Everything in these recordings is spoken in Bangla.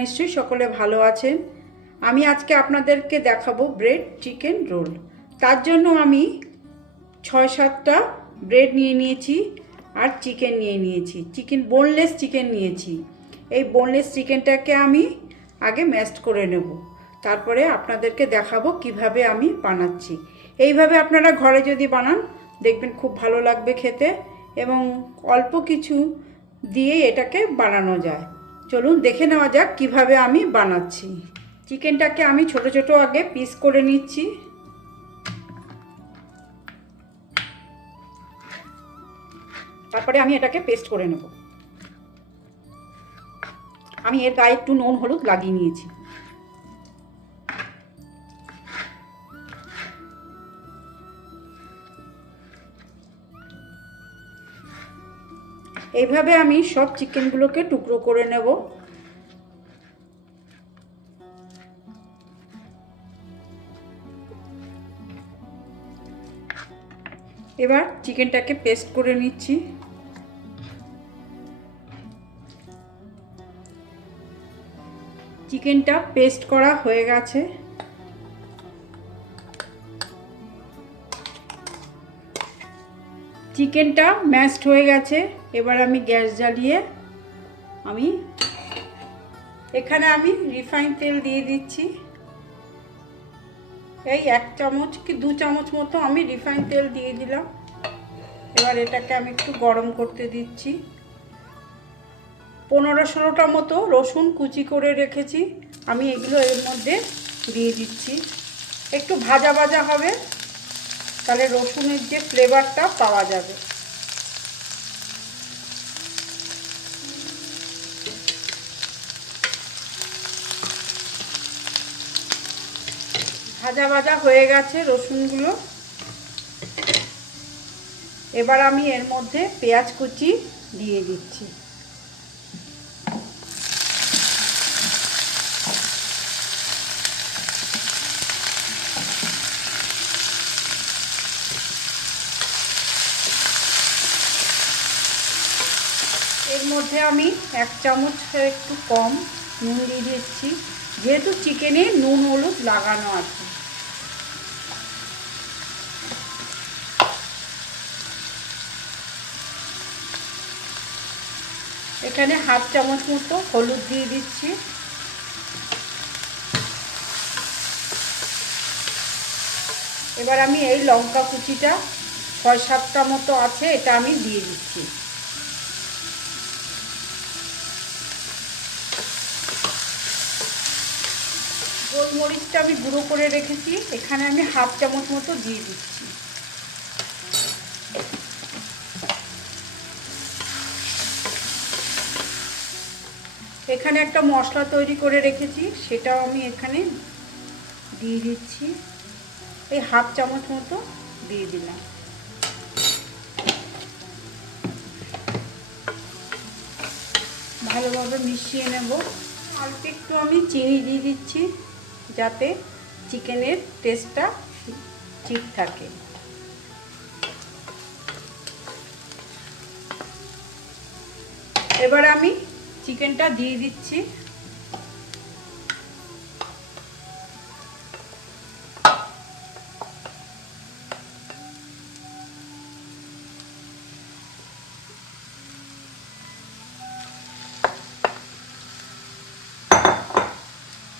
নিশ্চয়ই সকলে ভালো আছেন। আমি আজকে আপনাদেরকে দেখাবো ব্রেড চিকেন রোল। তার জন্য আমি ছয় সাতটা ব্রেড নিয়ে নিয়েছি আর চিকেন নিয়ে নিয়েছি। চিকেন বোনলেস চিকেন নিয়েছি। এই বোনলেস চিকেনটাকে আমি আগে ম্যাস্ট করে নেব। তারপরে আপনাদেরকে দেখাবো কীভাবে আমি বানাচ্ছি। এইভাবে আপনারা ঘরে যদি বানান, দেখবেন খুব ভালো লাগবে খেতে এবং অল্প কিছু দিয়ে এটাকে বানানো যায়। চলুন দেখে নেওয়া যাক কীভাবে আমি বানাচ্ছি। চিকেনটাকে আমি ছোট ছোট আগে পিস করে নিচ্ছি। তারপরে আমি এটাকে পেস্ট করে নেব। আমি এর গায়ে একটু নুন, হলুদ লাগিয়ে নিয়েছি। এইভাবে আমি সব চিকেনগুলোকে টুকরো করে নেব। এবার চিকেনটাকে পেস্ট করে নিচ্ছি। চিকেনটা পেস্ট করা হয়ে গেছে। চিকেনটা ম্যাশড হয়ে গেছে। এবার আমি গ্যাস জ্বালিয়ে আমি এখানে আমি রিফাইন তেল দিয়ে দিচ্ছি। এই এক চামচ কি দু চামচ মতো আমি রিফাইন তেল দিয়ে দিলাম। এবার এটাকে আমি একটু গরম করতে দিচ্ছি। পনেরো ষোলোটা মতো রসুন কুচি করে রেখেছি। আমি এগুলো এর মধ্যে দিয়ে দিচ্ছি। একটু ভাজা ভাজা হবে, তাহলে রসুনের যে ফ্লেভারটা পাওয়া যাবে। ভাজা ভাজা হয়ে গেছে রসুনগুলো। এবার আমি এর মধ্যে পেঁয়াজ কুচি দিয়ে দিচ্ছি। এর মধ্যে আমি এক চামচ একটু কম নুন দিয়ে দিচ্ছি। যেহেতু চিকেনে নুন হলুদ লাগানো আছে। এখানে হাফ চামচ মতো হলুদ দিয়ে দিচ্ছি। এবার আমি এই লঙ্কা কুচিটা ছয় সাতটা মতো আছে, এটা আমি দিয়ে দিচ্ছি। গোলমরিচটা আমি গুঁড়ো করে রেখেছি, এখানে আমি হাফ চামচ মতো দিয়ে দিচ্ছি। এখানে একটা মশলা তৈরি করে রেখেছি, সেটাও আমি এখানে দিয়ে দিচ্ছি। এই হাফ চামচ মতো দিয়ে দিলাম। ভালোভাবে মিশিয়ে নেব। অল্প একটু আমি চিনি দিয়ে দিচ্ছি, যাতে চিকেনের টেস্টটা ঠিক থাকে। এবার আমি চিকেনটা দিয়ে দিচ্ছি।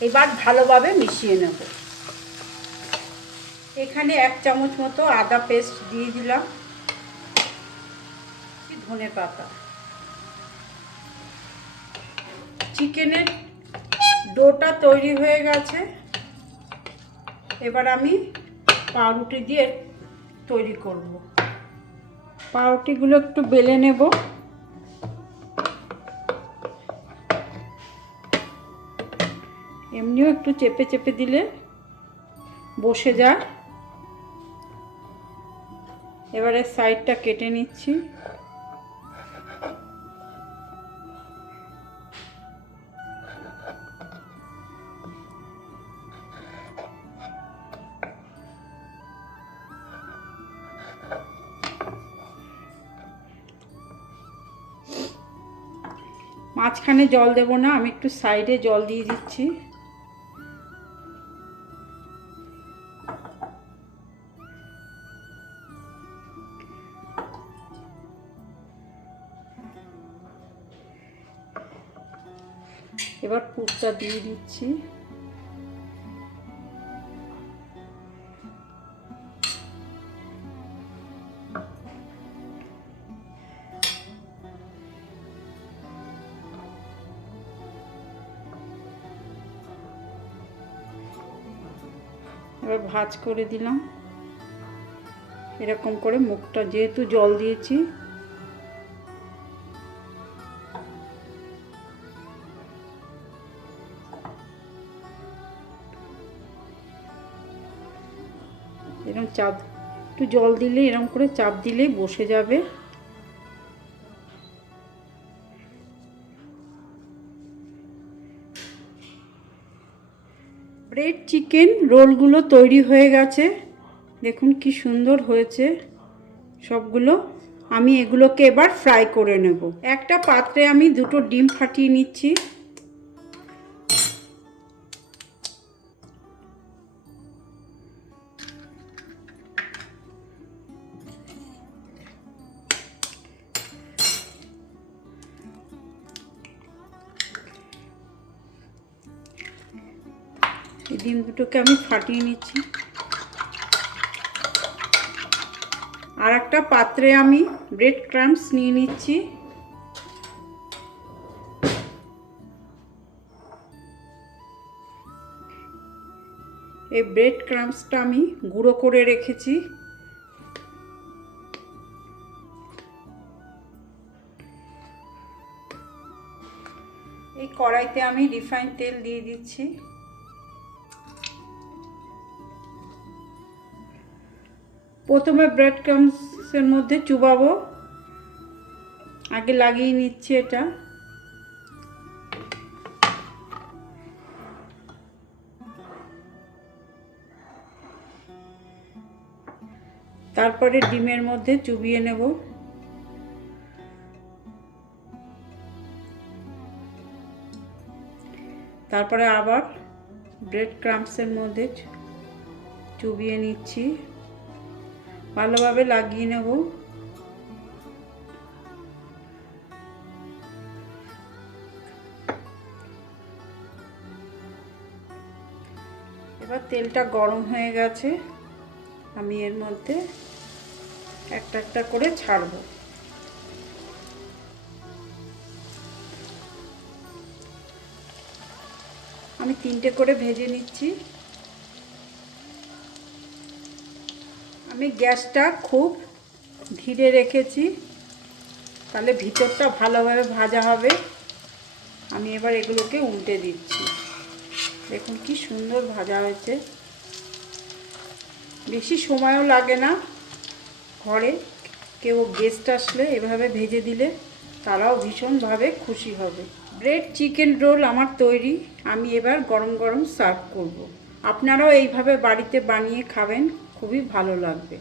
এবার ভালোভাবে মিশিয়ে নেব। এখানে এক চামচ মতো আদা পেস্ট দিয়ে দিলাম। ধনে পাতা। চিকেনের ডোটা তৈরি হয়ে গেছে। এবার আমি পাউরুটি দিয়ে তৈরি করব। পাউরুটিগুলো একটু বেলে নেব। এমনিও একটু চেপে চেপে দিলে বসে যায়। এবারে সাইডটা কেটে নিচ্ছি। মাঝখানে জল দেব না আমি একটু সাইডে জল দিয়ে দিচ্ছি। এবার পুরটা দিয়ে দিচ্ছি। এবার ভাজ করে দিলাম। এরকম করে মুখটা যেহেতু জল দিয়েছি। এরকম চাপ, একটু জল দিলে এরকম করে চাপ দিলেই বসে যাবে। ব্রেড চিকেন রোলগুলো তৈরি হয়ে গেছে। দেখুন কি সুন্দর হয়েছে। সবগুলো আমি এগুলোকে এবার ফ্রাই করে নেব। একটা পাত্রে আমি দুটো ডিম ফাটিয়ে নিচ্ছি। ডিম দুটোকে আমি ফাটিয়ে নিচ্ছি। আর একটা পাত্রে আমি ব্রেড ক্রাম্পস নিয়ে নিচ্ছি। এই ব্রেড ক্রাম্পসটা আমি গুঁড়ো করে রেখেছি। এই কড়াইতে আমি রিফাইন তেল দিয়ে দিচ্ছি। প্রথমে ব্রেড ক্রামসের মধ্যে চুবাবো। আগে লাগিয়ে নিচ্ছি এটা। তারপরে ডিমের মধ্যে চুবিয়ে নেব। তারপরে আবার ব্রেড ক্রাম্পসের মধ্যে চুবিয়ে নিচ্ছি। ভালোভাবে লাগিয়ে নেব। এবার তেলটা গরম হয়ে গেছে, আমি এর মধ্যে একটা একটা করে ছাড়ব। আমি তিনটে করে ভেজে নিচ্ছি। আমি গ্যাসটা খুব ধীরে রেখেছি। তাহলে ভিতরটা ভালোভাবে ভাজা হবে। আমি এবার এগুলোকে উল্টে দিচ্ছি। দেখুন কি সুন্দর ভাজা হয়েছে। বেশি সময়ও লাগে না ঘরে। কেউ গেস্ট আসলে এভাবে ভেজে দিলে তারাও ভীষণভাবে খুশি হবে। ব্রেড চিকেন রোল আমার তৈরি। আমি এবার গরম গরম সার্ভ করব। আপনারাও এইভাবে বাড়িতে বানিয়ে খাবেন। খুবই ভালো লাগবে।